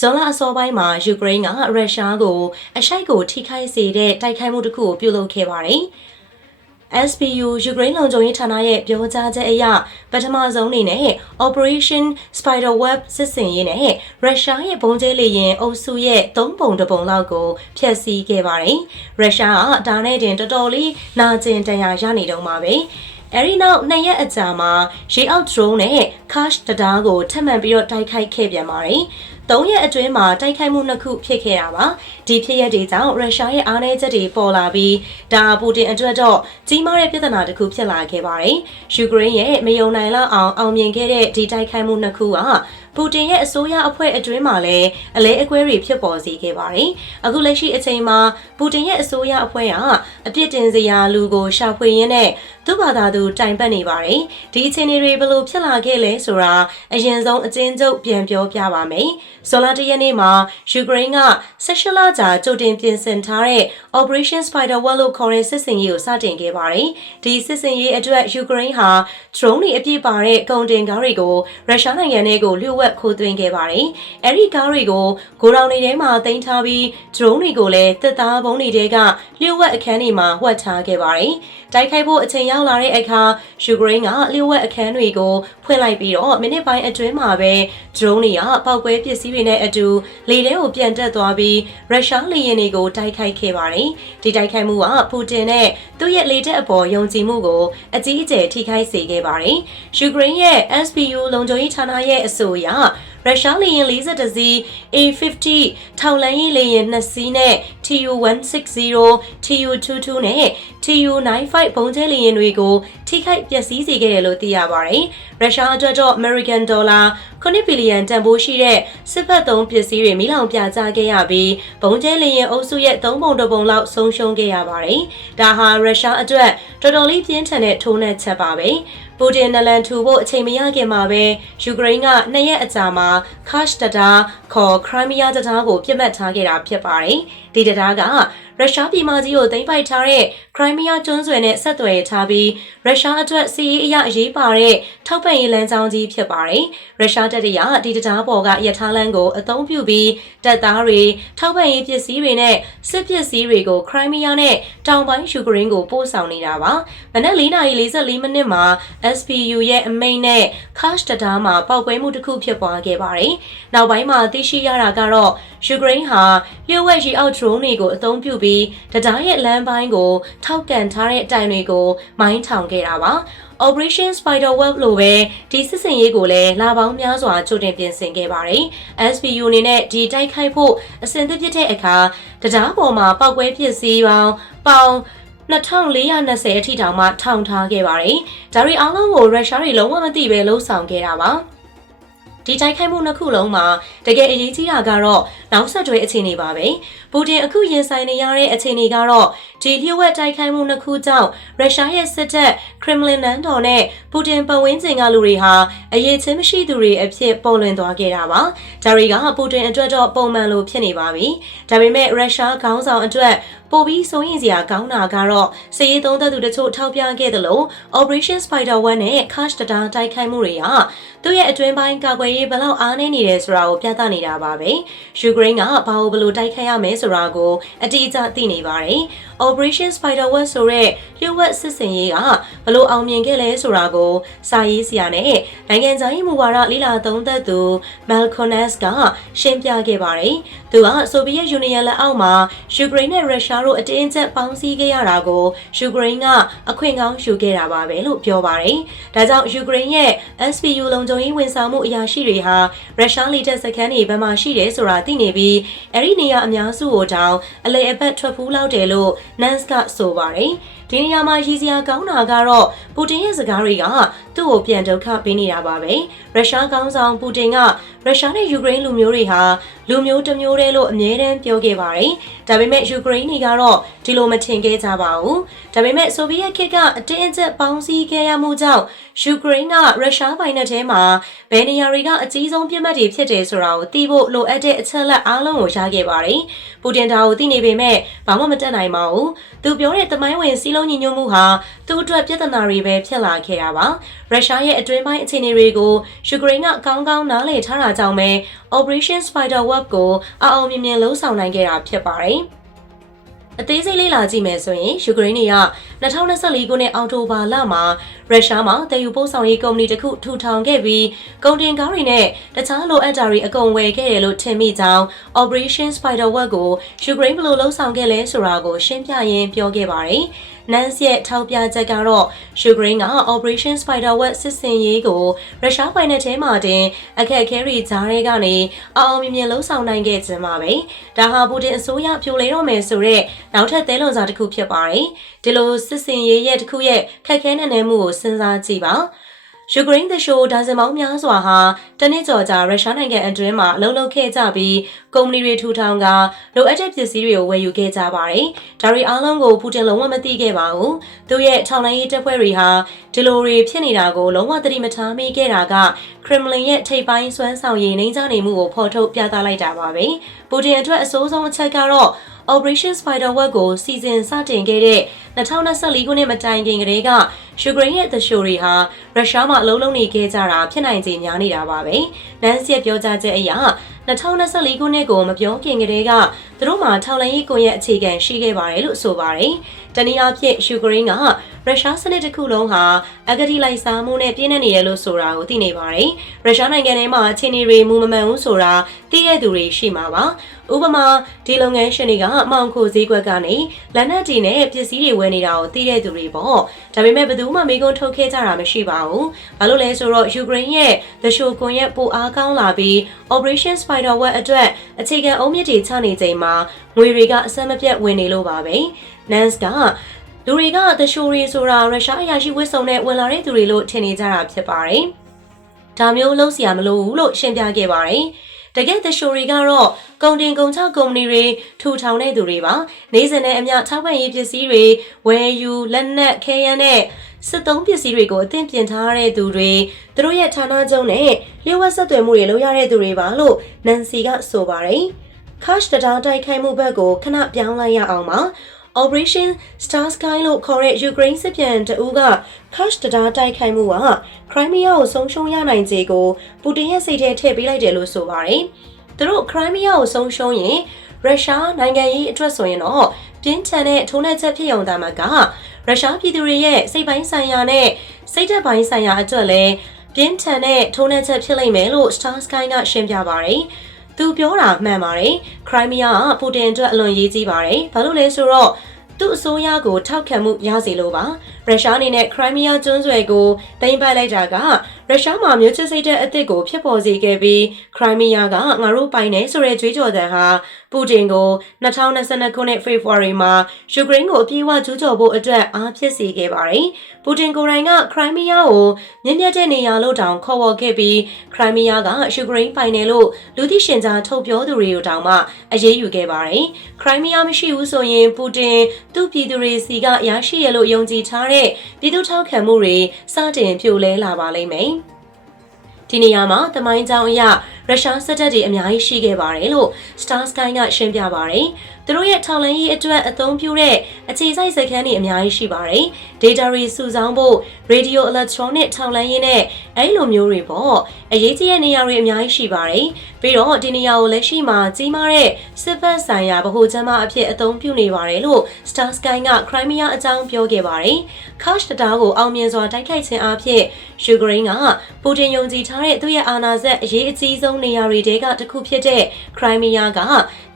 ဇွန်လအစောပိုင်းမှာယူကရိန်းကရုရှားကိုအရှိုက်ကိုထိခိုက်စေတဲ့တိုက်ခိုက်မှုတစ်ခုကိုပြုလုပ်ခဲ့ပါတယ်။ SBU ယူကရိန်းလုံခြုံရေးဌာနရဲ့ပြောကြားချက်အရပထမဆုံးအနေနဲ့ Operation Spiderweb စစ်စင်ရေးနဲ့ရုရှားရဲ့ဘုံကျဲလေရင်အုပ်စုရဲ့သုံးပုံတစ်ပုံလောက်ကိုဖျက်ဆီးခဲ့ပါတယ်။ရုရှားကဒါနဲ့တင်တော်တော်လေးနာကျင်တရားရနေတော့မှာပဲ။အဲဒီနောက်နှစ်ရက်အကြာမှာရေအောက် drone နဲ့ cash တံတားကိုထပ်မံပြီးတော့တိုက်ခိုက်ခဲ့ပြန်ပါတယ်။ ၃ရက်အတွင်းမှာတိုက်ခိုက်မှုနှစ်ခုဖြစ်ခဲ့တာပါဒီဖြစ်ရပ်တွေကြောင့်ရုရှားရဲ့အားနည်းချက်တွေပေါ်လာပြီးဒါပူတင်အတွက်တော့ကြီးမားတဲ့ပြဿနာတစ်ခုဖြစ်လာခဲ့ပါတယ်ယူကရိန်းရဲ့မယုံနိုင်လောက်အောင်အောင်မြင်ခဲ့တဲ့ဒီတိုက်ခိုက်မှုနှစ်ခုကပူတင်ရဲ့အစိုးရအဖွဲ့အတွင်းမှာလည်းအလဲအကွဲတွေဖြစ်ပေါ်စေခဲ့ပါတယ်။အခုလက်ရှိအချိန်မှာပူတင်ရဲ့အစိုးရအဖွဲ့ကအပြစ်တင်စရာလူကိုရှာဖွေရင်းနဲ့သူ့ဘာသာသူတိုင်ပတ်နေပါတယ်။ဒီအခြေအနေတွေဘလို့ဖြစ်လာခဲ့လဲဆိုတာအရင်ဆုံးအကျဉ်းချုပ်ပြန်ပြောပြပါမယ်။ဇွန်လ၁ရက်နေ့မှာယူကရိန်းကဆက်ရှလကြာကြိုတင်ပြင်ဆင်ထားတဲ့ Operation Spiderweb လို့ခေါ်တဲ့စစ်စင်ရေးကိုစတင်ခဲ့ပါတယ်။ဒီစစ်စင်ရေးအတွက်ယူကရိန်းဟာ drone တွေအပြည့်ပါတဲ့ကုန်တင်ကားတွေကိုရုရှားနိုင်ငံထဲကိုလျှို့ဝှက်ခိုးသွင်းခဲ့ပါတယ်။အဲဒီကားတွေကိုဂိုဒေါင်တွေထဲမှာတင်ထားပြီး drone တွေကိုလည်းတပ်သားဘုံတွေထဲကလျှို့ဝှက်အခန်းတွေမှာဝှက်ထားခဲ့ပါတယ်။တိုက်ခိုက်ဖို့အချိန်ရောက်လာတဲ့အခါယူကရိန်းကလျှို့ဝှက်အခန်းတွေကိုဖွင့်လိုက်ပြီးတော့မိနစ်ပိုင်းအတွင်းမှာပဲ drone တွေကပောက်ကွဲပစ္စည်းတွေနဲ့အတူလေထဲကိုပြန်တက်သွားပြီးရုရှားလေယာဉ်တွေကိုတိုက်ခိုက်ခဲ့ပါတယ်။ဒီတိုက်ခိုက်မှုကပူတင်နဲ့သူ့ရဲ့လေတပ်အပေါ်ယုံကြည်မှုကိုအကြီးအကျယ်ထိခိုက်စေခဲ့ပါတယ်။ယူကရိန်းရဲ့ SBU လုံခြုံရေးဌာနရဲ့အဆိုအရ ရုရှားလေယာဉ်42စီး A50 ထောက်လန်းရေးလေယာဉ်2စီးနဲ့ TU160 TU22 နဲ့ TU95 ဘုံကျဲလေယာဉ်တွေကိုထိခိုက်ပျက်စီးစေခဲ့တယ်လို့သိရပါတယ်။ရုရှားအတွက်တော့ American Dollar 9ဘီလီယံတန်ဖိုးရှိတဲ့စစ်ဖက်သုံးပစ္စည်းတွေမိလောင်ပြကျခဲ့ရပြီးဘုံကျဲလေယာဉ်အုပ်စုရဲ့သုံးပုံတစ်ပုံလောက်ဆုံးရှုံးခဲ့ရပါတယ်။ဒါဟာရုရှားအတွက်တော်တော်လေးပြင်းထန်တဲ့ထိုးနှက်ချက်ပါပဲ။ပူတင်နလန်ထူဖို့အချိန်မရခင်မှာပဲယူကရိန်းကနှစ်ရက်အကြာမှာခါရှ်တတာခေါ်ခရိုင်းမီးယားတတာကိုပြစ်မှတ်ထားခဲ့တာဖြစ်ပါတယ်။ဒီတတာကရုရှားပြည်မကြီးကိုသိမ်းပိုက်ထားတဲ့ခရိုင်းမီးယားကျွန်းဆွယ်နဲ့ဆက်သွယ်ထားပြီးရုရှားအတွက်စီးရေးအရအရေးပါတဲ့ထောက်ပံ့ရေးလမ်းကြောင်းကြီးဖြစ်ပါတယ်။ရုရှားတပ်တွေကဒီတတာပေါ်ကရထားလမ်းကိုအသုံးပြုပြီးတပ်သားတွေထောက်ပံ့ရေးပစ္စည်းတွေနဲ့စစ်ပစ္စည်းတွေကိုခရိုင်းမီးယားနဲ့တောင်ပိုင်းယူကရိန်းကိုပို့ဆောင်နေတာပါ။မနက်4:44မိနစ်မှာ SPU ရဲ့အမိန့်နဲ့ Cash တတားမှာပောက်ကွဲမှုတစ်ခုဖြစ်ပွားခဲ့ပါတယ်။နောက်ပိုင်းမှာသိရှိရတာကတော့ယူကရိန်းဟာလျှို့ဝှက်ရီအောက် drone တွေကိုအသုံးပြုပြီးတတားရဲ့လမ်းပိုင်းကိုထောက်ကန်ထားတဲ့အတိုင်တွေကိုမိုင်းထောင်ခဲ့တာပါ။ Operation Spiderweb လို့ပဲဒီစစ်စင်ရေးကိုလည်းလာပေါင်းများစွာချိုတင်ပြင်ဆင်ခဲ့ပါတယ်။ SPU အနေနဲ့ဒီတိုက်ခိုက်ဖို့အစဉ်သင့်ဖြစ်တဲ့အခါတရားပေါ်မှာပောက်ကွဲဖြစ်စည်းပေါင်းပေါင်း2420အထိတောင်မှထောင်ထားခဲ့ပါတယ်။ဒါရီအားလုံးကိုရုရှားတွေလုံးဝမသိပဲလှုပ်ဆောင်ခဲ့တာပါ။ ဒီတိုက်ခိုက်မှုနှစ်ခုလုံးမှာတကယ်အရေးကြီးတာကတော့နောက်ဆက်တွဲအခြေအနေပါပဲပူတင်အခုရင်ဆိုင်နေရတဲ့အခြေအနေကတော့ဒီလျှို့ဝှက်တိုက်ခိုက်မှုနှစ်ခုကြောင့်ရုရှားရဲ့စစ်တပ်ခရမလင်နန်းတော်နဲ့ပူတင်ပတ်ဝန်းကျင်ကလူတွေဟာအရေးချင်းမရှိသူတွေအဖြစ်ပုံလွင်သွားခဲ့တာပါဒါတွေကပူတင်အတွက်တော့ပုံမှန်လိုဖြစ်နေပါပြီဒါပေမဲ့ရုရှားခေါင်းဆောင်အတွက် ပိုပြီးစိုးရင်စရာကောင်းတာကတော့စစ်ရေးသုံးသက်သူတချို့ထောက်ပြခဲ့သလို Operation Spiderweb နဲ့ Cash Data တိုက်ခိုက်မှုတွေကသူ့ရဲ့အတွင်းပိုင်းကာကွယ်ရေးဘလောက်အားနည်းနေတယ်ဆိုတာကိုပြသနေတာပါပဲ။ယူကရိန်းကဘာလို့ဘလို့တိုက်ခိုက်ရမယ်ဆိုတာကိုအတိအကျသိနေပါတယ်။ Operation Spiderweb ဆိုတဲ့လျှို့ဝှက်စစ်စင်ရေးကဘလို့အောင်မြင်ခဲ့လဲဆိုတာကိုစာရေးဆရာနဲ့နိုင်ငံခြားရေးမူဝါဒလိလာသုံးသပ်သူ Malcolmus ကရှင်းပြခဲ့ပါတယ်။သူကဆိုဗီယက်ယူနီယံလက်အောက်မှာယူကရိန်းနဲ့ရုရှားတို့အတင်းအကျပ်ပေါင်းစည်းခဲ့ရတာကိုယူကရိန်းကအခွင့်ကောင်းယူခဲ့တာပါပဲလို့ပြောပါတယ်။ဒါကြောင့်ယူကရိန်းရဲ့ SPU လုံခြုံရေးဝန်ဆောင်မှုအရာရှိတွေဟာရုရှားလေတပ်စခန်းတွေဘက်မှာရှိတယ်ဆိုတာသိနေပြီးအဲ့ဒီနေရာအများစုကိုတောင်အလေအပတ်ထွက်ဖူးလောက်တယ်လို့ Nance ကဆိုပါတယ် ဒီနေရာမှာရည်စရာကောင်းတာကတော့ပူတင်ရဲ့စကားတွေကသူ့ကိုပြန်ဒုက္ခပေးနေတာပါပဲရုရှားကောင်းဆောင်ပူတင်ကရုရှားနဲ့ယူကရိန်းလူမျိုးတွေဟာလူမျိုးတစ်မျိုးတည်းလို့အမြဲတမ်းပြောခဲ့ပါတယ်ဒါပေမဲ့ယူကရိန်းတွေကတော့ဒီလိုမထင်ခဲ့ကြပါဘူးဒါပေမဲ့ဆိုဗီယက်ခေတ်ကအတင်းအကျပ်ပေါင်းစည်းခဲ့ရမှုကြောင့်ယူကရိန်းကရုရှားပိုင်နက်ထဲမှာဘယ်နေရာတွေကအကြီးဆုံးပြစ်မှတ်တွေဖြစ်တယ်ဆိုတာကိုသိဖို့လိုအပ်တဲ့အချက်လက်အားလုံးကိုရခဲ့ပါတယ်ပူတင်ဒါကိုသိနေပေမဲ့ဘာမှမတတ်နိုင်ပါဘူးသူပြောတဲ့တမိုင်းဝင်စီးလုံးလုံးညီညွတ်မှုဟာသူ့အတွက်ပြဿနာတွေပဲဖြစ်လာခဲ့တာပါရုရှားရဲ့အတွင်းပိုင်းအခြေအနေတွေကိုယူကရိန်းကကောင်းကောင်းနားလည်ထားတာကြောင့်ပဲ Operation Spiderweb ကိုအအောင်မြင်မြင်လှုံ့ဆော်နိုင်ခဲ့တာဖြစ်ပါတယ်အသေးစိတ်လေးလာကြည့်မယ်ဆိုရင်ယူကရိန်းတွေက2024ခုနှစ်အောက်တိုဘာလမှာရုရှားမှာတည်ယူပို့ဆောင်ရေးကုမ္ပဏီတစ်ခုထူထောင်ခဲ့ပြီးကုန်တင်ကားတွေနဲ့တခြားလိုအပ်တာတွေအကုန်ဝယ်ခဲ့တယ်လို့ထင်မိကြောင်း Operation Spiderweb ကိုယူကရိန်းဘယ်လိုလှုံ့ဆော်ခဲ့လဲဆိုတာကိုရှင်းပြရင်းပြောခဲ့ပါတယ်။ Nance ရဲ့ထောက်ပြချက်ကတော့ယူကရိန်းက Operation Spiderweb စစ်စင်ရေးကိုရုရှားပိုင်နယ်ထဲမှာတင်အခက်အခဲတွေကြားထဲကနေအအောင်မြင်မြင်လှုံ့ဆော်နိုင်ခဲ့ခြင်းပါပဲ။ဒါဟာပူတင်အစိုးရပြိုလဲတော့မယ်ဆိုတော့နောက်ထပ်သဲလွန်စာတစ်ခုဖြစ်ပါတယ်။ဒီလိုစစ်စင်ရေးရဲ့တစ်ခုရဲ့ခက်ခဲနေနေမှုကိုစဉ်းစားကြည့်ပါ။ ယူကရိန်းသရှိုးဒါဇင်ပေါင်းများစွာဟာတနစ်ကျော်ကြာရုရှားနိုင်ငံအတွင်းမှာအလုံးလုံးခဲ့ကြပြီးကုမ္ပဏီတွေထူထောင်ကလိုအပ်တဲ့ပစ္စည်းတွေကိုဝယ်ယူခဲ့ကြပါတယ်။ဒါတွေအားလုံးကိုပူတင်လုံးဝမသိခဲ့ပါဘူး။သူရဲ့ထောင်လိုင်းရေးတပ်ဖွဲ့တွေဟာဒီလိုတွေဖြစ်နေတာကိုလုံးဝသတိမထားမိခဲ့တာကခရမလင်ရဲ့ထိပ်ပိုင်းစွမ်းဆောင်ရည်နှိမ့်ချနေမှုကိုဖော်ထုတ်ပြသလိုက်တာပါပဲ။ပူတင်အတွက်အစိုးဆုံးအချက်ကတော့ Operation Spiderweb ကိုစီစဉ်စတင်ခဲ့တဲ့2024ခုနှစ်မတိုင်ခင်ကတည်းကယူကရိန်းရဲ့သရှိုတွေဟာရုရှားမှာအလုံးလုံးနေခဲ့ကြတာဖြစ်နိုင်ခြေများနေတာပါပဲ။နန်စီရဲ့ပြောကြားချက်အရ2024ခုနှစ်ကိုမပြောခင်ကတည်းကသူတို့မှာထောက်လှမ်းရေးကွန်ရက်အခြေခံရှိခဲ့ပါတယ်လို့ဆိုပါတယ်။တနည်းအားဖြင့်ယူကရိန်းကရုရှားစနစ်တစ်ခုလုံးဟာအဂတိလိုက်စားမှုနဲ့ပြည့်နေနေတယ်လို့ဆိုတာကိုသိနေပါတယ်။ရုရှားနိုင်ငံထဲမှာအခြေအနေတွေမူမမှန်ဘူးဆိုတာသိတဲ့သူတွေရှိမှာပါ။ဥပမာဒီလုပ်ငန်းရှင်တွေကမှောင်ခိုဈေးကွက်ကနေလက်နက်တွေနဲ့ပစ္စည်းတွေဝယ်နေတာကိုသိတဲ့သူတွေပေါ့။ဒါပေမဲ့ဘယ်သူမှမေးခွန်းထုတ်ခဲ့ကြတာမရှိပါဘူး။ဘာလို့လဲဆိုတော့ယူကရိန်းရဲ့သရှိုကွန်ရက်ပိုအားကောင်းလာပြီး Operation Spiderweb အတွက်အခြေခံအုံးမြစ်တွေချနေချိန်မှာငွေတွေကအဆက်မပြတ်ဝင်နေလို့ပါပဲ။ Nance ကလူတွေကသရှိုရီဆိုတာရုရှားအရာရှိဝစ်စုံနဲ့ဝင်လာတဲ့သူတွေလို့ထင်နေကြတာဖြစ်ပါတယ်။ဒါမျိုးလုံးစရာမလိုဘူးလို့ရှင်းပြခဲ့ပါတယ်။ တကယ်သရှိုရီကတော့ကုန်တင်ကုန်ချကုမ္ပဏီတွေထူထောင်တဲ့သူတွေပါ။နေစဉ်နဲ့အမျှထောက်ပံ့ရေးပစ္စည်းတွေဝယ်ယူလက်နက်ခဲယမ်းနဲ့စစ်သုံးပစ္စည်းတွေကိုအသင့်ပြင်ထားတဲ့သူတွေသူတို့ရဲ့ဌာနချုပ်နဲ့လျှို့ဝှက်ဆက်သွယ်မှုတွေလုပ်ရတဲ့သူတွေပါလို့နန်စီကဆိုပါတယ်။ Cash တံတိုက်ခိုက်မှုဘက်ကိုခဏပြောင်းလိုက်ရအောင်ပါ Operation Star Sky လို့ခေါ်တဲ့ယူကရိန်းစစ်ပြန်တအူးက Cash တံတိုက်ခိုက်မှုကခရိုင်းမီးယားကိုဆုံးရှုံးရနိုင်ခြေကိုပူတင်ရဲ့စိတ်ထဲထည့်ပေးလိုက်တယ်လို့ဆိုပါတယ်။သူတို့ခရိုင်းမီးယားကိုဆုံးရှုံးရင်ရုရှားနိုင်ငံရေးအတွက်ဆိုရင်တော့ပြင်းထန်တဲ့ထိုးနှက်ချက်ဖြစ်ုံသာမကရုရှားပြည်သူတွေရဲ့စိတ်ပိုင်းဆိုင်ရာနဲ့စိတ်ဓာတ်ပိုင်းဆိုင်ရာအတွက်လည်းပြင်းထန်တဲ့ထိုးနှက်ချက်ဖြစ်လိမ့်မယ်လို့ Star Sky ကရှင်းပြပါတယ်။ သူပြောတာမှန်ပါတယ်။ခရိုင်းမီးယားကပူတင်အတွက်အလွန်ရေးကြီးပါတယ်။ဘာလို့လဲဆိုတော့သူ့အစိုးရကိုထောက်ခံမှုရစေလို့ပါရုရှားအနေနဲ့ခရိုင်းမီးယားကျွန်းဆွယ်ကိုတင်ပိုက်လိုက်တာက ရုရှားမှာမြို့ချစိတ်တဲ့အသစ်ကိုဖြစ်ပေါ်စေခဲ့ပြီးခရိုင်းမီးယားကငါတို့ပိုင်နေဆိုတဲ့ကြွေးကြော်သံဟာပူတင်ကို2022ခုနှစ်ဖေဖော်ဝါရီမှာယူကရိန်းကိုအပြေးအဝကျူးကျော်ဖို့အတွက်အားဖြစ်စေခဲ့ပါတယ်ပူတင်ကိုယ်တိုင်ကခရိုင်းမီးယားကိုမြင့်မြတ်တဲ့နေရာလို့တောင်ခေါ်ဝေါ်ခဲ့ပြီးခရိုင်းမီးယားကယူကရိန်းပိုင်တယ်လို့လူသိရှင်ကြားထုတ်ပြောသူတွေကိုတောင်မှအရေးယူခဲ့ပါတယ်ခရိုင်းမီးယားမရှိဘူးဆိုရင်ပူတင်သူ့ပြည်သူတွေစီကရရှိရလို့ယုံကြည်ထားတဲ့ပြည်သူထောက်ခံမှုတွေစတင်ပြိုလဲလာပါလိမ့်မယ်။ ဒီနေရာမှာတမိုင်းကြောင်အရရုရှားစစ်တပ်တွေအများကြီးရှိခဲ့ပါတယ်လို့ Star Sky ကရှင်းပြပါတယ်။သူတို့ရဲ့ထောက်လှမ်းရေးအတွက်အသုံးပြုတဲ့အခြေစိုက်စခန်းတွေအများကြီးရှိပါတယ်။ data တွေစုဆောင်းဖို့ radio electronic ထောက်လှမ်းရေးနဲ့အဲ့လိုမျိုးတွေပေါ့အရေးကြီးတဲ့နေရာတွေအများကြီးရှိပါတယ်။ပြီးတော့ဒီနေရာကိုလက်ရှိမှာကြီးမားတဲ့စစ်ဘက်ဆိုင်ရာဗဟိုချမ်းမအဖြစ်အသုံးပြုနေပါတယ်လို့ Star Sky က Crimea အကြောင်းပြောခဲ့ပါတယ်။ Kash တံတားကိုအောင်မြင်စွာတိုက်ခိုက်ခြင်းအဖြစ်ယူကရိန်းကပူတင်ယုံကြည်ထားတဲ့သူ့ရဲ့အာဏာစက်အရေးအကြီးဆုံးနေရာတွေတဲကတစ်ခုဖြစ်တဲ့ Crimea က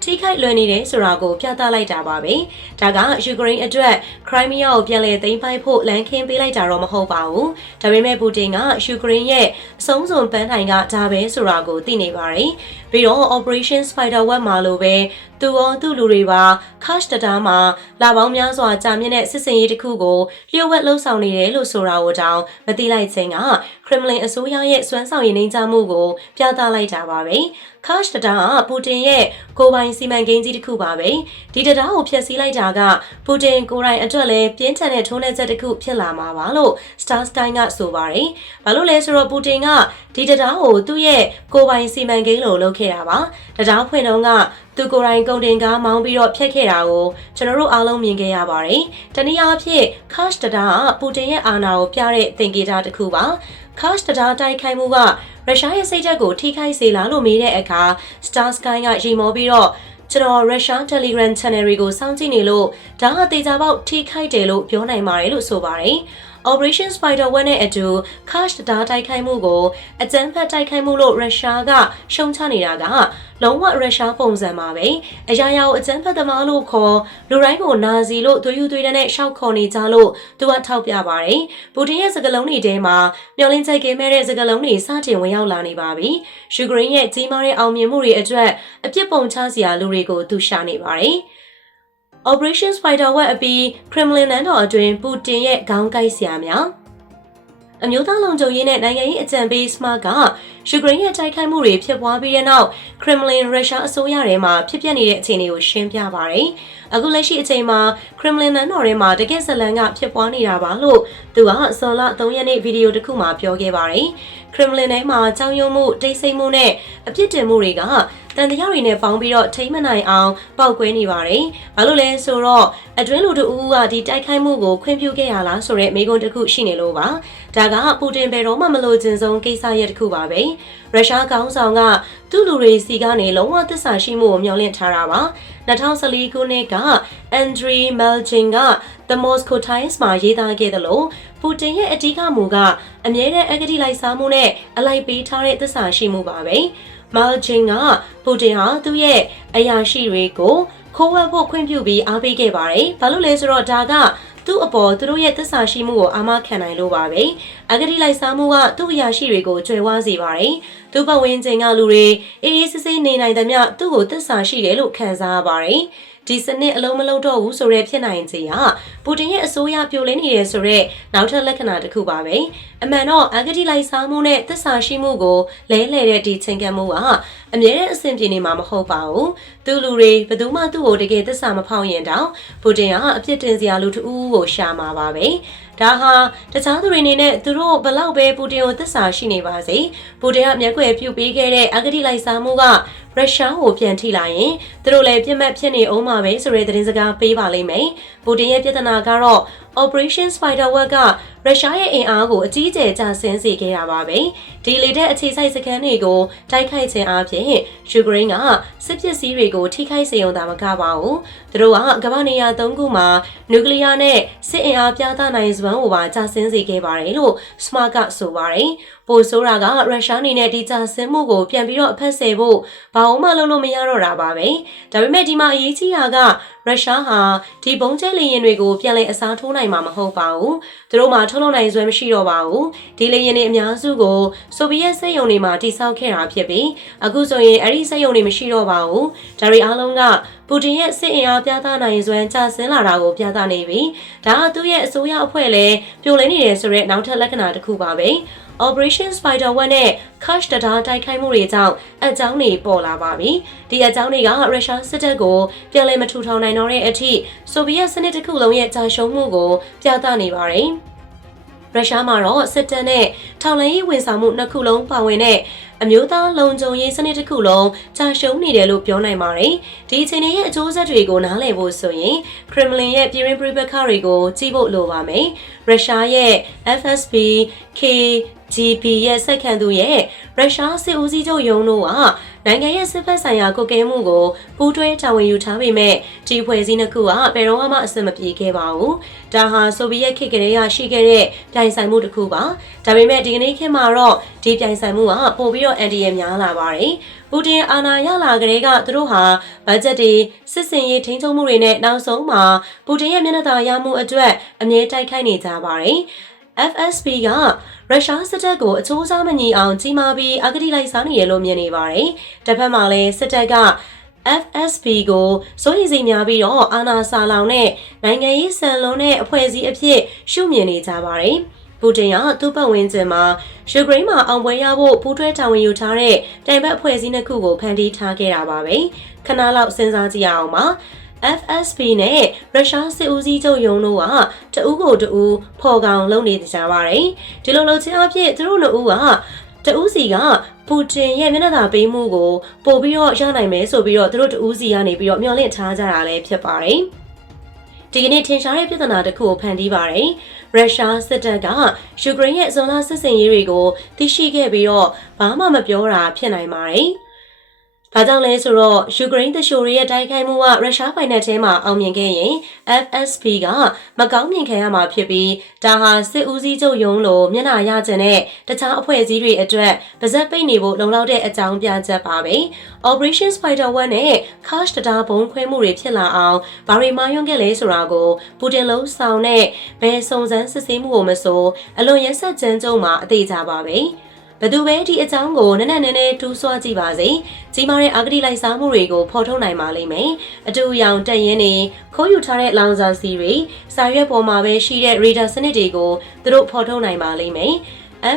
ထိခိုက်လွယ်နေတယ်ဆိုတာကိုပြသလိုက်တာပါပဲ။ဒါကယူကရိန်းအတွက်ခရိုင်းမီးယားကိုပြန်လည်သိမ်းပိုက်ဖို့လမ်းခင်းပေးလိုက်တာတော့မဟုတ်ပါဘူး။ဒါပေမဲ့ပူတင်ကယူကရိန်းရဲ့အဆုံးစွန်ပန်းတိုင်ကဒါပဲဆိုတာကိုသိနေပါတယ်။ပြီးတော့ Operation Spiderweb မှာလိုပဲသူရောသူ့လူတွေပါ cash တတားမှာလာပေါင်းများစွာကြာမြင့်တဲ့စစ်စင်ရေးတစ်ခုကိုလျှို့ဝှက်လှုပ်ဆောင်နေတယ်လို့ဆိုတာကိုတောင်မသိလိုက်ခြင်းကခရမလင်အစိုးရရဲ့စွမ်းဆောင်ရည်နှိမ်ချမှုကိုပြသလိုက်တာပါပဲ။ cash တတားကပူတင်ရဲ့ကိုပိုင်စီမံကိန်းကြီးတစ်ခုပါပဲ။ဒီတတားကိုဖျက်ဆီးလိုက်တာကပူတင်ကိုယ်တိုင်အတွက်လည်းပြင်းထန်တဲ့ထုံးတဲ့ချက်တစ်ခုဖြစ်လာမှာပါလို့ Star Sky ကဆိုပါတယ်။ဘာလို့လဲဆိုတော့ပူတင်ကဒီတတားကိုသူ့ရဲ့ကိုပိုင်စီမံကိန်းလိုလုပ်ခဲ့ခဲ့တာပါတရားဖွင့်တော့က သူကိုယ်တိုင်ကုန်တင်ကားမောင်းပြီးတော့ဖျက်ခဲ့တာကိုကျွန်တော်တို့အားလုံးမြင်ခဲ့ရပါတယ်တနည်းအားဖြင့် cash တရားကပူတင်ရဲ့အာဏာကိုပြတဲ့သင်္ကေတတစ်ခုပါ cash တရားတိုက်ခိုက်မှုကရုရှားရဲ့စိတ်ဓာတ်ကိုထိခိုက်စေလားလို့မေးတဲ့အခါ Star Sky ကရေမောပြီးတော့ကျွန်တော် Russian Telegram Channel တွေကိုစောင့်ကြည့်နေလို့ဒါဟာတေချာပေါက်ထိခိုက်တယ်လို့ပြောနိုင်ပါတယ်လို့ဆိုပါတယ်။ Operation Spiderweb နဲ့အတူ Cash တရားတိုက်ခိုက်မှုကိုအကြမ်းဖက်တိုက်ခိုက်မှုလို့ရုရှားကရှုံချနေတာကလုံးဝရုရှားပုံစံပါပဲ။အရာရာကိုအကြမ်းဖက်သမားလို့ခေါ်လူတိုင်းကိုနာဇီလို့သွေးယူသွေးတန်းနဲ့ရှောက်ခေါ်နေကြလို့သူကထောက်ပြပါတယ်။ပူတင်ရဲ့စကားလုံးတွေထဲမှာမျောလင်းချိုက်ကဲမဲ့တဲ့စကားလုံးတွေစတင်ဝင်ရောက်လာနေပါပြီ။ယူကရိန်းရဲ့ကြီးမားတဲ့အောင်မြင်မှုတွေအတွက်အပြစ်ပုံချစရာလူတွေကိုသူရှာနေပါတယ်။ Operation Spiderweb အပြီး Kremlin နန်းတော်အတွင်းပူတင်ရဲ့ခေါင်းကိုက်ဆရာများအမျိုးသားလုံခြုံရေးနဲ့နိုင်ငံရေးအကြံပေး Smart က ယူကရိန်းရဲ့တိုက်ခိုက်မှုတွေဖြစ်ပွားပြီးတဲ့နောက် Kremlin ရုရှားအစိုးရထဲမှာဖြစ်ပျက်နေတဲ့အခြေအနေကိုရှင်းပြပါရယ်။အခုလက်ရှိအချိန်မှာ Kremlin နန်းတော်ထဲမှာတကယ့်ဇလန်ကဖြစ်ပွားနေတာပါလို့သူကစော်လ3ရက်နေ့ဗီဒီယိုတစ်ခုမှာပြောခဲ့ပါရယ်။ Kremlin ထဲမှာကြောင်ယုံမှုတိတ်ဆိတ်မှုနဲ့အပြစ်တင်မှုတွေကတန်တရားတွေနဲ့ပေါင်းပြီးတော့ထိမ့်မနိုင်အောင်ပောက်ကွဲနေပါတယ်။ဘာလို့လဲဆိုတော့အတွင်းလူတို့ဦးကဒီတိုက်ခိုက်မှုကိုခွင့်ပြုခဲ့ရလားဆိုတဲ့မေးခွန်းတစ်ခုရှိနေလို့ပါ။ဒါကပူတင်ဘယ်တော့မှမလို့ကျင်ဆုံးကိစ္စရဲ့တစ်ခုပါပဲ။ရုရှားကောင်းဆောင်ကသူ့လူတွေစီကနေလုံးဝသစ္စာရှိမှုကိုမျှော်လင့်ထားတာပါ။2014ခုနှစ်ကအန်ဒရီမဲလ်ဂျင်က The Moscow Times မှာရေးသားခဲ့တယ်လို့ပူတင်ရဲ့အဓိကမူကအမြဲတမ်းအဂတိလိုက်စားမှုနဲ့အလိုက်ပေးထားတဲ့သစ္စာရှိမှုပါပဲ။မဲလ်ဂျင်ကပူတင်ဟာသူ့ရဲ့အရာရှိတွေကိုခိုးဝှက်ဖို့ခွင့်ပြုပြီးအားပေးခဲ့ပါတယ်။ဘာလို့လဲဆိုတော့ဒါက သူ့အပေါ်သူတို့ရဲ့သစ္စာရှိမှုကိုအာမခံနိုင်လို့ပါပဲ။အဂတိလိုက်စားမှုကသူ့အရာရှိတွေကိုကြွယ်ဝစေပါတယ်။သူ့ဘဝင်းချိန်ကလူတွေအေးအေးဆေးဆေးနေနိုင်သမျှသူ့ကိုသစ္စာရှိတယ်လို့ခံစားရပါတယ်။ ဒီစနစ်အလုံးမလုံးတော့ဘူးဆိုရဲဖြစ်နိုင်ခြေဟာပူတင်ရဲ့အစိုးရပြိုလဲနေတယ်ဆိုတော့နောက်ထပ်လက္ခဏာတစ်ခုပါပဲအမှန်တော့အဂတိလိုက်စားမှုနဲ့သစ္စာရှိမှုကိုလဲလှယ်တဲ့ဒီချိန်ကမှုကအမြဲတမ်းအဆင်ပြေနေမှာမဟုတ်ပါဘူးသူလူတွေဘယ်သူမှသူ့ကိုတကယ်သစ္စာမဖောက်ရင်တောင်ပူတင်ကအပြစ်တင်စရာလူတူကိုရှာမှာပါပဲဒါဟာတခြားသူတွေအနေနဲ့သူတို့ဘလောက်ပဲပူတင်ကိုသစ္စာရှိနေပါစေပူတင်ကမျက်ွယ်ပြုတ်ပေးခဲ့တဲ့အဂတိလိုက်စားမှုက ရုရှားကိုပြန်ထိလာရင်သူတို့လည်းပြစ်မှတ်ဖြစ်နေအောင်မှာပဲဆိုတဲ့သတင်းစကားပေးပါလိမ့်မယ်ပူတင်ရဲ့ပြဿနာကတော့ Operation Spiderweb က ရုရှားရဲ့အင်အားကိုအကြီးအကျယ်ကျဆင်းစေခဲ့တာပါပဲဒီလေတဲ့အခြေစိုက်စခန်းတွေကိုတိုက်ခိုက်ခြင်းအပြင်ယူကရိန်းကစစ်ပစ္စည်းတွေကိုထိခိုက်စေုံသာမကပါဘူးသူတို့ကကမ္ဘာနေရာ၃ခုမှာနျူကလ িয়ার နဲ့စစ်အင်အားပြသနိုင်စွမ်းကိုပါကျဆင်းစေခဲ့ပါတယ်လို့ Smart ကဆိုပါတယ်ပိုဆိုးတာကရုရှားအနေနဲ့ဒီကျဆင်းမှုကိုပြန်ပြီးတော့အဖက်ဆယ်ဖို့ဘာမှလုပ်လို့မရတော့တာပါပဲဒါပေမဲ့ဒီမှာအရေးကြီးတာက ရုရှားဟာဒီဘုံကျဲလေရင်တွေကိုပြန်လည်အစားထိုးနိုင်မှာမဟုတ်ပါဘူးသူတို့မှာထုတ်လုပ်နိုင်စွမ်းမရှိတော့ပါဘူးဒီလေရင်တွေအများစုကိုဆိုဗီယက်စစ်ရုံတွေမှာတိစောက်ခဲ့တာဖြစ်ပြီးအခုဆိုရင်အဲ့ဒီစစ်ရုံတွေမရှိတော့ပါဘူးဒါတွေအားလုံးကပူတင်ရဲ့စစ်အင်အားပြသနိုင်စွမ်းကျဆင်းလာတာကိုပြသနေပြီးဒါကသူ့ရဲ့အစိုးရအဖွဲ့လည်းပြိုလဲနေတယ်ဆိုတဲ့နောက်ထပ်လက္ခဏာတစ်ခုပါပဲ Operation Spiderweb နဲ့ Cash Data တိုက်ခိုက်မှုတွေကြောင့်အကြောင်းတွေပေါ်လာပါပြီ။ဒီအကြောင်းတွေကရုရှားစစ်တပ်ကိုပြန်လည်မထူထောင်နိုင်တော့တဲ့အထိဆိုဗီယက်စနစ်တစ်ခုလုံးရဲ့ကြာရှုံးမှုကိုပြသနေပါတယ်။ရုရှားမှာတော့စစ်တပ်နဲ့ထောက်လှမ်းရေးဝန်ဆောင်မှုနှစ်ခုလုံးပါဝင်တဲ့အမျိုးသားလုံခြုံရေးစနစ်တစ်ခုလုံးကြာရှုံးနေတယ်လို့ပြောနိုင်ပါတယ်။ဒီအခြေအနေရဲ့အကျိုးဆက်တွေကိုနားလည်ဖို့ဆိုရင်ခရမလင်ရဲ့ပြည်ရင်းပြည်ပခါတွေကိုကြည့်ဖို့လိုပါမယ်။ရုရှားရဲ့ FSB K GP ရဲ့စက်ခံသူရဲ့ရုရှားစစ်ဦးစီးချုပ်ယုံတို့ကနိုင်ငံရဲ့စစ်ဖက်ဆိုင်ရာကုတ်ကဲမှုကိုပူးတွဲတာဝန်ယူထားပေမဲ့ဒီဖွဲ့စည်းနှစ်ခုကဘယ်တော့မှအဆင်မပြေခဲ့ပါဘူး။ဒါဟာဆိုဗီယက်ခေတ်ကလေးကရှိခဲ့တဲ့ပြိုင်ဆိုင်မှုတစ်ခုပါ။ဒါပေမဲ့ဒီကနေ့ခေတ်မှာတော့ဒီပြိုင်ဆိုင်မှုကပိုပြီးတော့အန်တီရများလာပါတယ်။ပူတင်အာဏာရလာကလေးကသူတို့ဟာဘတ်ဂျက်တွေစစ်စင်ရေးထိန်းချုပ်မှုတွေနဲ့နောက်ဆုံးမှာပူတင်ရဲ့မျက်နှာသာရမှုအတွက်အမြဲတိုက်ခိုက်နေကြပါတယ်။ FSB ကရုရှားစစ်တပ်ကိုအချိုးစားမညီအောင်ကြီးမားပြီးအဂတိလိုက်စားနေရလို့မြင်နေပါတယ်။တစ်ဖက်မှာလည်းစစ်တပ်က FSB ကိုစိုးရိမ်စိတ်များပြီးတော့အာနာဆာလောင်နဲ့နိုင်ငံရေးဆန်လုံးတဲ့အဖွဲ့အစည်းအဖြစ်ရှုမြင်နေကြပါတယ်။ ပူတင်ကသူ့ပတ်ဝန်းကျင်မှာယူကရိန်းမှာအောင်ပွဲရဖို့ပူးတွဲတာဝန်ယူထားတဲ့တိုင်ဘက်အဖွဲ့အစည်းနှစ်ခုကိုဖန်တီးထားခဲ့တာပါပဲ။ခဏလောက်စဉ်းစားကြည့်အောင်ပါ။ FSB နဲ့ရုရှားစစ်ဦးစီးချုပ်ယုံတို့ကတဦးကိုတဦးဖော်ကောင်လုပ်နေကြပါတယ်။ဒီလိုလုပ်ခြင်းအဖြစ်သူတို့နှစ်ဦးကတဦးစီကပူတင်ရဲ့မျက်နှာသာပေးမှုကိုပို့ပြီးတော့ရနိုင်မယ်ဆိုပြီးတော့သူတို့တဦးစီကနေပြီးတော့မျှော်လင့်ထားကြတာလည်းဖြစ်ပါတယ်။ဒီကနေ့ထင်ရှားတဲ့ပြဿနာတစ်ခုကိုဖန်တီးပါတယ်။ ရုရှားစစ်တပ်ကယူကရိန်းရဲ့ဇွန်လစစ်စင်ရေးတွေကိုသိရှိခဲ့ပြီးတော့ဘာမှမပြောတာဖြစ်နိုင်ပါတယ်။ ဘာကြောင့်လဲဆိုတော့ယူကရိန်းတရှိုတွေရဲ့တိုက်ခိုက်မှုကရုရှားပိုင်နက်ထဲမှာအောင်မြင်ခဲ့ရင် FSP ကမကောင်းမြင်ခံရမှာဖြစ်ပြီးဒါဟာစစ်ဦးစီးချုပ်ရုံးလိုမျက်နှာရကျင်တဲ့တခြားအဖွဲ့အစည်းတွေအတွက်ပါဇက်ပိတ်နေဖို့လုံလောက်တဲ့အကြောင်းပြချက်ပါပဲ။ Operation Spider One နဲ့ Cash တတာဘုံခွဲမှုတွေဖြစ်လာအောင်ဘာတွေမှယွန်းခဲ့လဲဆိုတာကိုပူတင်လုံးဆောင်တဲ့ဘယ်စုံစမ်းစစ်ဆေးမှုကိုမဆိုအလွန်ရက်ဆက်ကြမ်းကြုံမှာအသေးကြပါပဲ။ ဘယ်သူပဲဒီအကြောင်းကိုနက်နက်နဲနဲတူးဆွားကြည့်ပါစေကြီးမားတဲ့အာဂတိလိုက်စားမှုတွေကိုဖော်ထုတ်နိုင်ပါလိမ့်မယ်အတူအယောင်တက်ရင်နေခိုးယူထားတဲ့လောင်စာစီတွေစာရွက်ပေါ်မှာပဲရှိတဲ့ radar စနစ်တွေကိုသူတို့ဖော်ထုတ်နိုင်ပါလိမ့်မယ်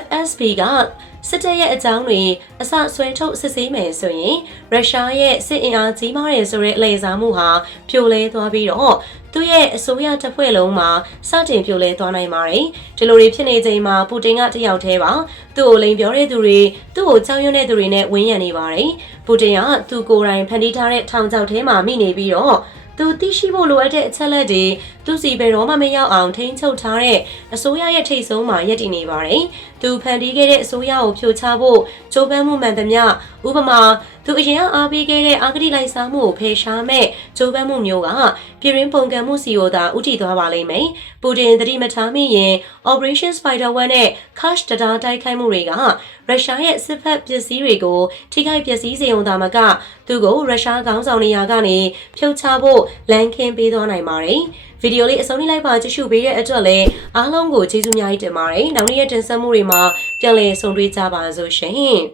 FSB ကစစ်တပ်ရဲ့အကြောင်းတွေအစဆွဲထုတ်စစ်ဆေးမယ်ဆိုရင်ရုရှားရဲ့စစ်အင်အားကြီးမားတယ်ဆိုတဲ့အလေစားမှုဟာပြိုလဲသွားပြီးတော့သူ့ရဲ့အစိုးရတပ်ဖွဲ့လုံးမှာစတင်ပြိုလဲသွားနိုင်ပါတယ်။ဒီလိုတွေဖြစ်နေချိန်မှာပူတင်ကတယောက်တည်းပါသူ့ကိုလိန်ပြောတဲ့သူတွေသူ့ကိုကြောက်ရွံ့တဲ့သူတွေနဲ့ဝန်းရံနေပါတယ်။ပူတင်ကသူ့ကိုယ်တိုင်ဖန်တီးထားတဲ့ထောင်ချောက်ထဲမှာမိနေပြီးတော့ သူသိရှိဖို့လိုအပ်တဲ့အချက်လက်တွေသူစီဘယ်တော့မှမရောက်အောင်ထိန်းချုပ်ထားတဲ့အစိုးရရဲ့ထိတ်ဆုံးမှာရည်တည်နေပါတယ်။သူဖန်တီးခဲ့တဲ့အစိုးရကိုဖြိုချဖို့ကြိုးပမ်းမှုမှန်သမျှဥပမာသူအရင်ကအားပေးခဲ့တဲ့အာဂတိလိုက်စားမှုကိုဖယ်ရှားမဲ့ကြိုးပမ်းမှုမျိုးကပြည်ရင်းပုံကံမှုစီကိုသာဥတီသွားပါလိမ့်မယ်။ပူတင်သတိမထားမိရင် Operation Spider One နဲ့ Cash တတားတိုက်ခိုက်မှုတွေကရုရှားရဲ့စစ်ဖက်ပစ္စည်းတွေကိုထိခိုက်ပျက်စီးစေုံသာမကသူကိုရုရှားခေါင်းဆောင်နေရာကနေဖြုတ်ချဖို့လမ်းခင်းပေးသွားနိုင်ပါတယ်။ဗီဒီယိုလေးအဆုံးလေးလိုက်ပါကြည့်ရှုပေးတဲ့အတွက်လည်းအားလုံးကိုကျေးဇူးများကြီးတင်ပါတယ်။နောက်နေ့ရက်တင်ဆက်မှုတွေမှာပြန်လည်ဆုံတွေ့ကြပါစို့ရှင်။